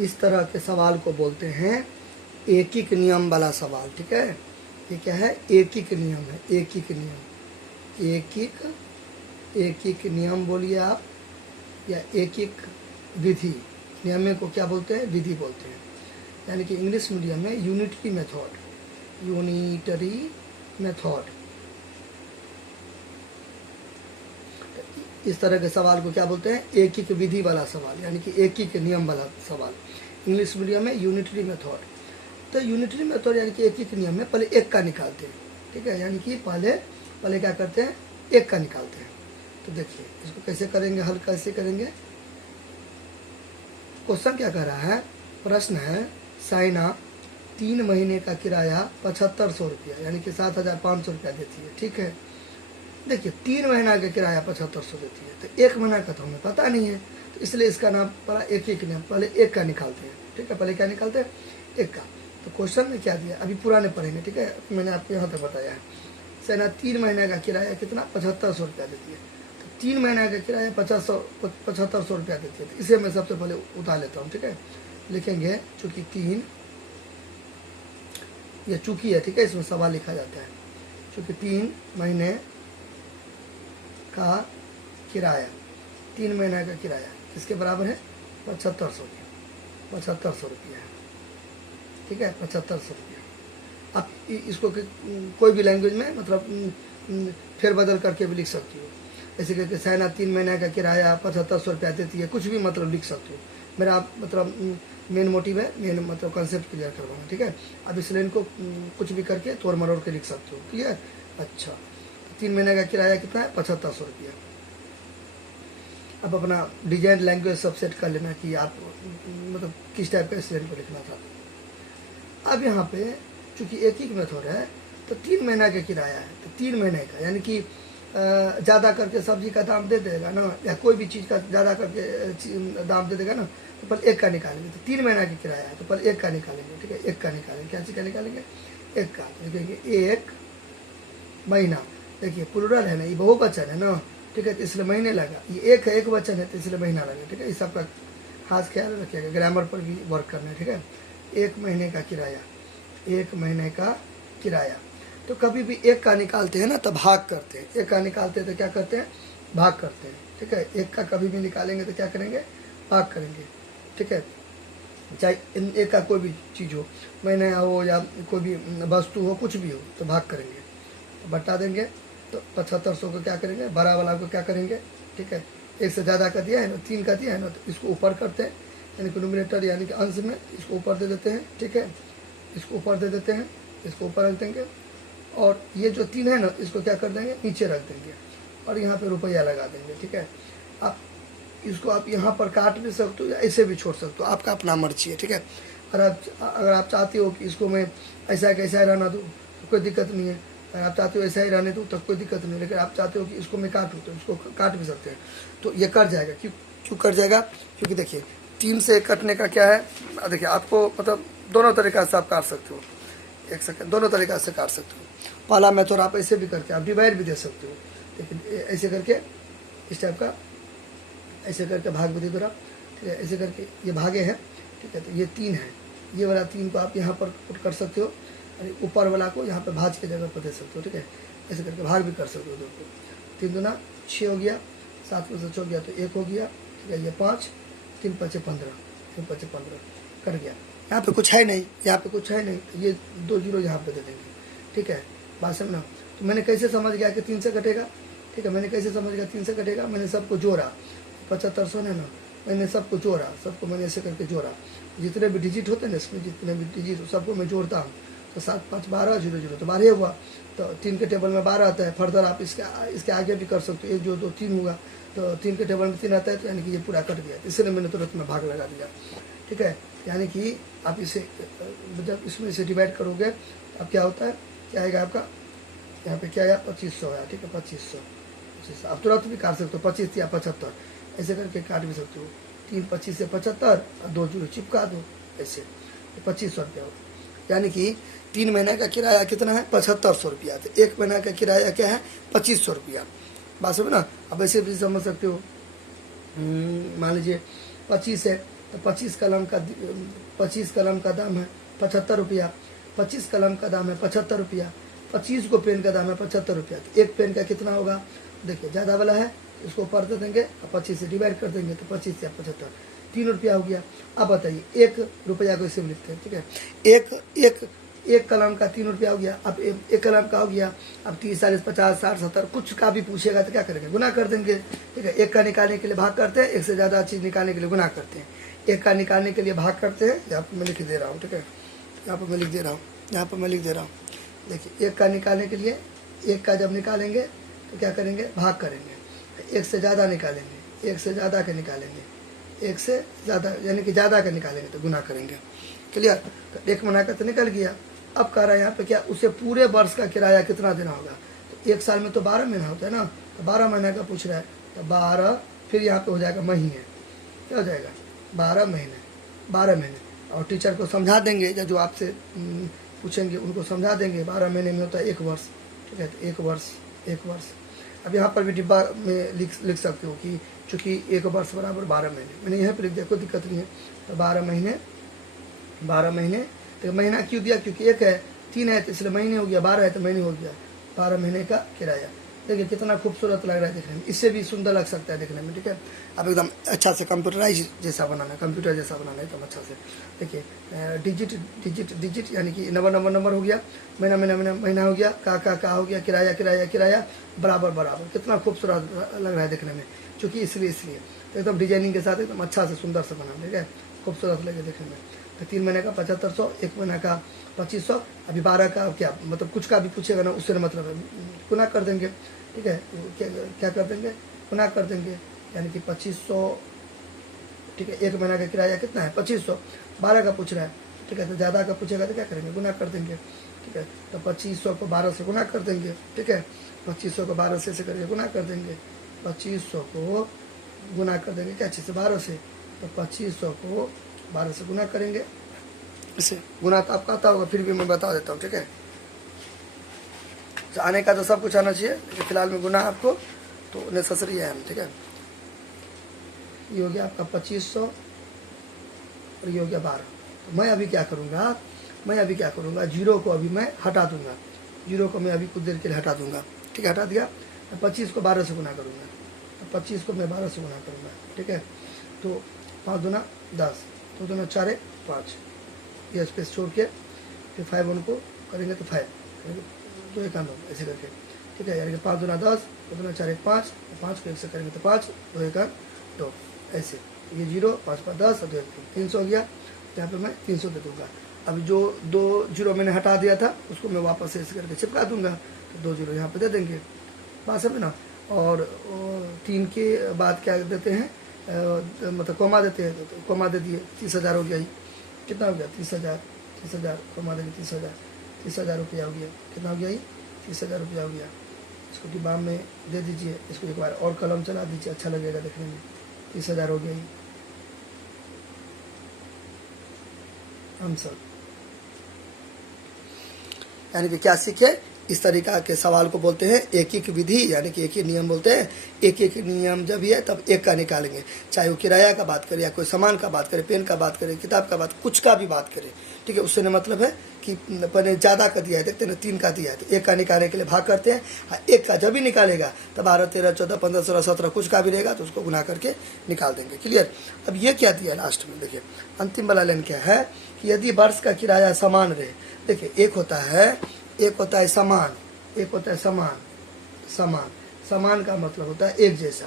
इस तरह के सवाल को बोलते हैं एकिक नियम वाला सवाल। ठीक है, ये क्या है? एकिक नियम है, एकिक नियम। एकिक नियम बोलिए आप, या एकिक विधि। नियम को क्या बोलते हैं? विधि बोलते हैं। यानी कि इंग्लिश मीडियम में यूनिटरी मेथड, यूनिटरी मेथड। इस तरह के सवाल को क्या बोलते हैं? एकिक विधि वाला सवाल, यानी कि एकिक नियम वाला सवाल। इंग्लिश मीडियम में यूनिटरी मेथड। तो यूनिटरी मेथड यानी कि एकिक नियम में पहले एक का निकालते हैं। ठीक है, यानी कि पहले क्या करते हैं? एक का निकालते हैं। तो देखिए इसको कैसे करेंगे, हल कैसे करेंगे। क्वेश्चन क्या कह रहा है? प्रश्न है, साइना 3 महीने का किराया 7500 रुपया, यानी कि 7500 रुपया देती है। ठीक है, देखिए 3 महीना का किराया 7500 देती है, तो 1 महीना का तो हमें पता नहीं है, तो इसलिए इसका नाम पड़ा एकिक नियम। पहले एक का निकालते हैं। ठीक है, पहले क्या निकालते हैं? एक का। तो क्वेश्चन में क्या दिया, अभी पुराने पढ़ेंगे। ठीक है, मैंने आपको यहाँ तक बताया है। सेना 3 महीने का किराया कितना? 7500 रुपया देती है। तो 3 महीने का किराया 7500 रुपया देती है। तो इसे मैं सबसे पहले उतार लेता हूँ। ठीक है, लिखेंगे चूंकि 3, ये चूंकि है। ठीक है, इसमें सवाल लिखा जाता है। चूंकि 3 महीने का किराया, 3 महीने का किराया किसके बराबर है? 7500 के, 7500 रुपया है। ठीक है, 7500 रुपया। आप इसको कोई भी लैंग्वेज में मतलब फेर बदल करके भी लिख सकती हो। ऐसे करके साइना 3 महीने का किराया 7500 रुपया देती है, कुछ भी मतलब लिख सकते हो। मेरा आप मतलब मेन मोटिव है, मेन मतलब कॉन्सेप्ट क्लियर करवाना। ठीक है, अब इस लाइन को कुछ भी करके तोड़ मरोड़ के लिख सकते हो। क्लियर? अच्छा, 3 महीने का किराया कितना है? 7500 रुपया। अब अपना डिजाइन लैंग्वेज सब सेट कर लेना कि आप मतलब किस टाइप का स्टूडेंट को लिखना चाहते हैं। अब यहाँ पे चूंकि एकिक मेथड है, तो 3 महीना का किराया है, तो 3 महीने का यानी कि ज़्यादा करके सब्जी का दाम दे देगा ना, या कोई भी चीज़ का ज़्यादा करके दाम दे देगा ना, तो पहले एक का निकालेंगे। तो 3 महीना का किराया है, तो पहले एक का निकालेंगे। ठीक है, एक का निकालेंगे। क्या चीज़ का निकालेंगे? एक का। लिखेंगे 1 महीना। देखिए प्लुरल है ना, ये बहुवचन है ना। ठीक है, तो इसलिए महीने लगा। ये एक है, एक वचन है, तो इसलिए महीना लगा। ठीक है, इस सबका खास ख्याल रखिएगा, ग्रामर पर भी वर्क करना है। ठीक है, 1 महीने का किराया, 1 महीने का किराया। तो कभी भी एक का निकालते हैं ना, तो भाग करते हैं। एक का निकालते हैं तो क्या करते हैं? भाग करते हैं। ठीक है, एक का कभी भी निकालेंगे तो क्या करेंगे? भाग करेंगे। ठीक है, चाहे एक का कोई भी चीज़ हो, महीना हो या कोई भी वस्तु हो, कुछ भी हो, तो भाग करेंगे, तो बता देंगे। तो 7500 को क्या करेंगे? बड़ा वाला को क्या करेंगे? ठीक है, एक से ज़्यादा का दिया है ना, 3 का दिया है ना, तो इसको ऊपर करते हैं, यानी कि न्यूमरेटर यानी कि अंश में इसको ऊपर दे देते हैं। ठीक है, इसको ऊपर दे देते हैं, इसको ऊपर रख देंगे, और ये जो 3 है ना, इसको क्या कर देंगे? नीचे रख देंगे, और यहाँ पे रुपया लगा देंगे। ठीक है, आप इसको आप यहाँ पर काट भी सकते हो या ऐसे भी छोड़ सकते हो, आपका अपना मर्जी है। ठीक है, अगर आप चाहते हो कि इसको मैं ऐसा कैसा रहना दूँ तो कोई दिक्कत नहीं है। अगर आप चाहते हो ऐसा ही रहने दूँ तो कोई दिक्कत नहीं है। लेकिन आप चाहते हो कि इसको मैं काटूँ तो इसको काट भी सकते हैं। तो ये कट जाएगा। क्यों कट जाएगा? क्योंकि देखिए 3 से कटने का क्या है, देखिए आपको मतलब दोनों तरीका से आप काट सकते हो। एक सेकंड, दोनों तरीका से काट सकते हो। पहला मेथड आप ऐसे भी करके आप डिवाइड भी दे सकते हो, लेकिन ऐसे करके इस टाइप का ऐसे करके भाग भी दे दो आप। ठीक है, ऐसे करके ये भागे हैं। ठीक है, तो ये 3 है, ये वाला 3 को आप यहाँ पर पुट कर सकते हो, ऊपर वाला को यहाँ पे भाज के जगह पर दे सकते हो। ठीक है, ऐसे करके भाग भी कर सकते हो। देखो 3 दूना 6 हो गया, 7 में से 6 गया तो 1 हो गया। ठीक है, ये 5, 3 5 15, 3 5 15 कट गया। यहाँ पे कुछ है नहीं, यहाँ पे कुछ है नहीं, तो ये 2 जीरो यहाँ पे दे देंगे। ठीक है, बात समझना। तो मैंने कैसे समझ गया कि 3 से कटेगा? ठीक है, मैंने कैसे समझ गया 3 से कटेगा? मैंने सबको जोड़ा, 7500 है ना, मैंने सबको जोड़ा, सबको मैंने ऐसे करके जोड़ा। जितने भी डिजिट होते हैं ना इसमें, जितने भी डिजिट सबको मैं जोड़ता हूँ, तो 7 5 12 0 0 तो 12 हुआ। तो 3 के टेबल में 12 आता है। फर्दर आप इसके आगे भी कर सकते हो। 1 जो 2 3 हुआ, तो 3 के टेबल में 3 आता है, तो यानी कि ये पूरा कट गया। इसलिए मैंने तुरंत में भाग लगा दिया। ठीक है, यानी कि आप इसे जब इसमें से डिवाइड करोगे अब क्या होता है? क्या आएगा आपका? यहाँ पे क्या आया? 2500 आया। ठीक है, 2500 आप तुरंत भी काट सकते हो, 25 या 75 ऐसे करके काट भी सकते हो। 3 25 से 75 और 2 जीरो चिपका दो, ऐसे 2500 रुपया हो। यानी कि 3 महीने का किराया कितना है? 7500 रुपया। तो 1 महीना का किराया क्या है? 2500 रुपया। बात समझ ना। अब ऐसे भी समझ सकते हो, मान लीजिए 25 है तो 25 कलम का दाम है 75 रुपया, 25 कलम का दाम है 75 रुपया, 25 को पेन का दाम है 75 रुपया। तो एक पेन का कितना होगा, देखिए ज़्यादा वाला है इसको ऊपर दे देंगे और 25 से डिवाइड कर देंगे, तो 25 या 75 3 रुपया हो गया। अब बताइए 1 रुपया को इसे लिखते हैं, ठीक है। एक कलम का 3 रुपया हो गया। अब एक कलम का हो गया। अब 30 40 50 60 70 कुछ का भी पूछेगा तो क्या करेंगे, गुना कर देंगे, ठीक है। एक का निकालने के लिए भाग करते हैं, एक से ज़्यादा चीज़ निकालने के लिए गुना करते हैं। एक का निकालने के लिए भाग करते हैं, यहाँ पर मैं लिख दे रहा हूँ, ठीक है, यहाँ पर मैं लिख दे रहा हूँ, देखिए एक का निकालने के लिए, एक का जब निकालेंगे तो क्या करेंगे, भाग करेंगे। एक से ज़्यादा निकालेंगे, एक से ज़्यादा का निकालेंगे, एक से ज़्यादा यानी कि ज़्यादा का निकालेंगे तो गुना करेंगे। क्लियर। तो 1 महीना का तो निकल गया। अब कह रहा है यहाँ पे क्या, उसे पूरे वर्ष का किराया कितना देना होगा। तो 1 साल में तो 12 महीना होता है ना, तो 12 महीने का पूछ रहा है, तो 12 फिर यहाँ पे हो जाएगा महीने, क्या हो जाएगा 12 महीने। और टीचर को समझा देंगे, या जो आपसे पूछेंगे उनको समझा देंगे। 12 महीने में होता है 1 वर्ष, ठीक है। तो 1 वर्ष। अब यहाँ पर भी डिब्बा में लिख सकते हो कि चूँकि 1 वर्ष बराबर 12 महीने, मैंने यहाँ पर लिख दिया, कोई दिक्कत नहीं है। तो 12 महीने। तो महीना क्यों दिया, क्योंकि 1 है 3 है तो इसलिए महीने हो गया, 12 है तो महीने हो गया। 12 महीने का किराया। देखिए कितना खूबसूरत लग रहा है देखने में, इससे भी सुंदर लग सकता है देखने में, ठीक है। अब एकदम अच्छा से कंप्यूटर जैसा बनाना है एकदम अच्छा से। देखिए डिजिट यानी कि नंबर हो गया, महीना हो गया, का हो गया, किराया बराबर। कितना खूबसूरत लग रहा है देखने में, चूँकि इसलिए तो एकदम डिजाइनिंग के साथ एकदम अच्छा से सुंदर से बनाना, ठीक है, खूबसूरत लगे देखने में। तो 3 महीने का 7500, 1 महीना का 2500। अभी 12 का क्या मतलब, कुछ का भी पूछेगा ना, उससे मतलब है गुना कर देंगे, ठीक है। क्या कर देंगे, गुना कर देंगे, यानी कि 2500, ठीक है। 1 महीना का किराया कितना है 2500, 12 का पूछ रहा है, ठीक है। तो ज़्यादा का पूछेगा तो क्या करेंगे, गुना कर देंगे, ठीक है। तो 2500 को 12 से गुना कर देंगे, ठीक है। 2500 को 12 से करके गुना कर देंगे, 2500 को गुना कर देंगे क्या चीज़ से, 12 से। तो 2500 को 12 से गुना करेंगे, इसे गुना तो आपका आता होगा, फिर भी मैं बता देता हूँ, ठीक है। तो आने का तो सब कुछ आना चाहिए, लेकिन फिलहाल में गुना आपको तो नेसेसरी है, ठीक है। ये हो गया आपका 2500 और ये हो गया 12। तो मैं अभी क्या करूँगा, जीरो को अभी मैं हटा दूंगा, जीरो को मैं अभी कुछ देर के लिए हटा दूंगा, ठीक है। हटा दिया। 25 को 12 से गुना करूँगा, तो 25 को मैं 12 से गुना करूँगा, ठीक है। तो 5 दूना 10, 2 दूना 4 1 5, ये स्पेस छोड़ के फिर 5 उनको करेंगे तो 5 2 1 9 ऐसे करके, ठीक है। यानी कि 5 दूना 10, 2 दूना 4 1 5, 5 को 1 से करेंगे तो 5 2 1 2 ऐसे। ये 0 5 5 10 और 2 1 300 हो गया। यहाँ पे मैं 300 दे दूँगा। अब जो 2 0 मैंने हटा दिया था उसको मैं वापस ऐसे करके चिपका दूंगा, तो 2 0 यहाँ पे दे देंगे, बात समझ ना। और 3 के बाद क्या देते हैं, मतलब कोमा देते हैं, तो कोमा दे दिए, 30,000 हो गया। ही कितना हो गया 30,000 कोमा देंगे 30,000 रुपया हो गया। कितना हो गया, ये 30,000 रुपया हो गया। इसको डिब्बा में दे दीजिए, इसको एक बार और कलम चला दीजिए, अच्छा लगेगा देखने में। 30,000 हो गया। ही हम सब यानी कि क्या सीखे, इस तरीका के सवाल को बोलते हैं एक विधि, यानी कि एक ही नियम बोलते हैं। एक नियम जब है तब एक का निकालेंगे, चाहे वो किराया का बात करें या कोई सामान का बात करें, पेन का बात करें, किताब का बात, कुछ का भी बात करें, ठीक है। उससे मतलब है कि पहले ज़्यादा का दिया है, देखते हैं 3 का दिया है तो 1 का निकालने के लिए भाग करते हैं। 1 का जब भी निकालेगा तब 12 13 14 15 16 17 कुछ का भी रहेगा तो उसको गुना करके निकाल देंगे। क्लियर। अब ये क्या दिया है लास्ट में, देखिए अंतिम वाला लाइन क्या है कि यदि वर्ष का किराया समान रहे, देखिए एक होता है समान, एक होता है समान का मतलब होता है एक जैसा,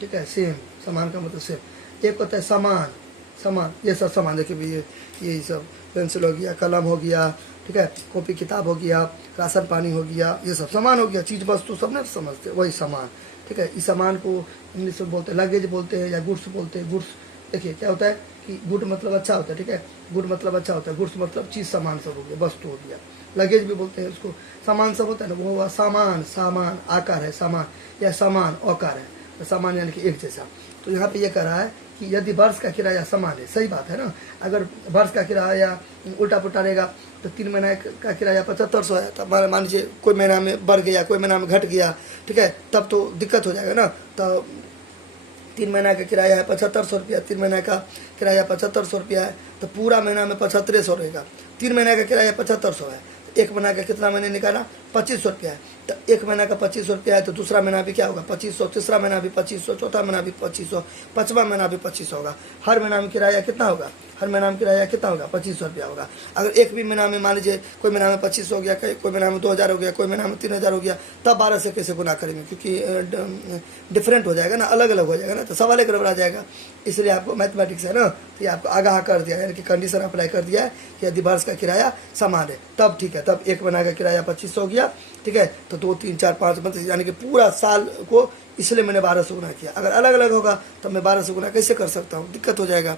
ठीक है। सेम, समान का मतलब सेम। एक होता है समान, ये सब समान, देखिए भाई ये सब पेंसिल हो गया, कलम हो गया, ठीक है, कॉपी किताब हो गया, राशन पानी हो गया, ये सब सामान हो गया, चीज़ वस्तु सब ना समझते वही सामान, ठीक है। इस सामान को इंग्लिश में बोलते हैं लगेज बोलते हैं या गुड्स बोलते हैं। गुड्स देखिए क्या होता है कि गुड मतलब अच्छा होता है, ठीक है, गुड मतलब अच्छा होता है, गुड्स मतलब चीज़ सामान सब हो गया, वस्तु हो गया। लगेज भी बोलते हैं उसको, सामान सब होता है ना, वो हुआ सामान आकार है, सामान या सामान औकार है, तो सामान यानी कि एक जैसा। तो यहाँ पे ये कह रहा है कि यदि वर्ष का किराया समान है, सही बात है ना। अगर वर्ष का किराया उल्टा पुल्टा रहेगा तो 3 महीने का किराया 7500 है, तब मान लीजिए कोई महीना में बढ़ गया, कोई महीना में घट गया, ठीक है, तब तो दिक्कत हो जाएगा ना। तो 3 महीना का किराया है 7500 रुपया, 3 महीना का किराया 7500 रुपया है, तो पूरा महीना में 7500 रहेगा। 3 महीना का किराया 7500 है, एक महीना का कितना मैंने निकाला 2500 रुपया है, तो एक महीना का 2500 रुपया है, तो दूसरा महीना भी क्या होगा 2500, तीसरा महीना भी 2500, चौथा महीना भी 2500, पाँचवा महीना भी 2500 होगा। हर महीना में किराया कितना होगा, हर महीना में किराया कितना होगा 2500 रुपया होगा। अगर एक भी महीना में मान लीजिए कोई महीना में 2500 हो गया, कोई महीना में 2000 हो गया, कोई महीना में 3000 हो गया, तब 12 से कैसे गुना करेंगे, क्योंकि डिफरेंट हो जाएगा ना, अलग अलग हो जाएगा ना, तो सवाल एक गड़बड़ आ जाएगा। इसलिए आपको मैथमेटिक्स है ना, तो ये आपको आगाह कर दिया, यानी कि कंडीशन अप्लाई कर दिया है कि यदि वर्ष का किराया समान है तब ठीक है, तब एक महीना का किराया 2500 हो गया, ठीक है, तो 2 3 4 5 मतलब यानी कि पूरा साल को, इसलिए मैंने 1200 गुना किया। अगर अलग अलग होगा तो मैं 1200 गुना कैसे कर सकता हूँ, दिक्कत हो जाएगा।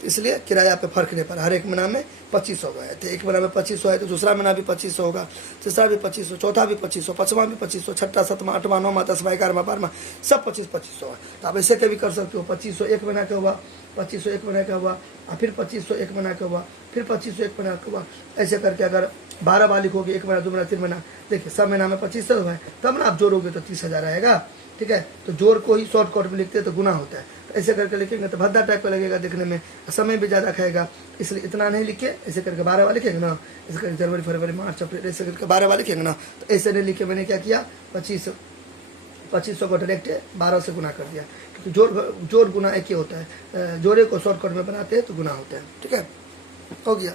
तो इसलिए किराया पे फर्क नहीं पड़ा, हर एक महीना में 2500 होगा, तो एक महीना में 2500 है तो दूसरा महीना भी 2500 होगा, तीसरा भी 2500, चौथा भी 2500, पाँचवा भी 2500, छठा, सातवां, आठवां, नौवां, 10वां, 11वां, 12वां, सब 2500 है। तो आप ऐसे कभी कर सकते हो, 2500 एक महीना का हुआ, 2500 एक महीना का हुआ, और फिर 2500 एक महीना का हुआ, फिर 2500 एक महीना का हुआ, ऐसे करके अगर 12 बार लिखोगे, एक महीना, 2 महीना, 3 महीना, देखिए सब महीना में 2500 है, तब ना आप जोड़ोगे तो 30,000 आएगा, ठीक है। तो जोड़ को ही शॉर्टकट में लिखते हैं तो गुना होता है, तो ऐसे करके लिखेंगे तो भद्दा टाइप का लगेगा देखने में, समय भी ज़्यादा खाएगा, इसलिए इतना नहीं लिखे, ऐसे करके 12 वाले लिखेंगे ना, ऐसे करके जनवरी, फरवरी, मार्च, अप्रैल, ऐसे करके 12 वाले लिखेंगे ना, तो ऐसे नहीं लिखे, मैंने क्या किया 2500 को डायरेक्ट 12 से गुना कर दिया, क्योंकि जोड़ गुना एक ही होता है, जोड़े को शॉर्टकट में बनाते हैं तो गुना होता है, ठीक है, हो गया।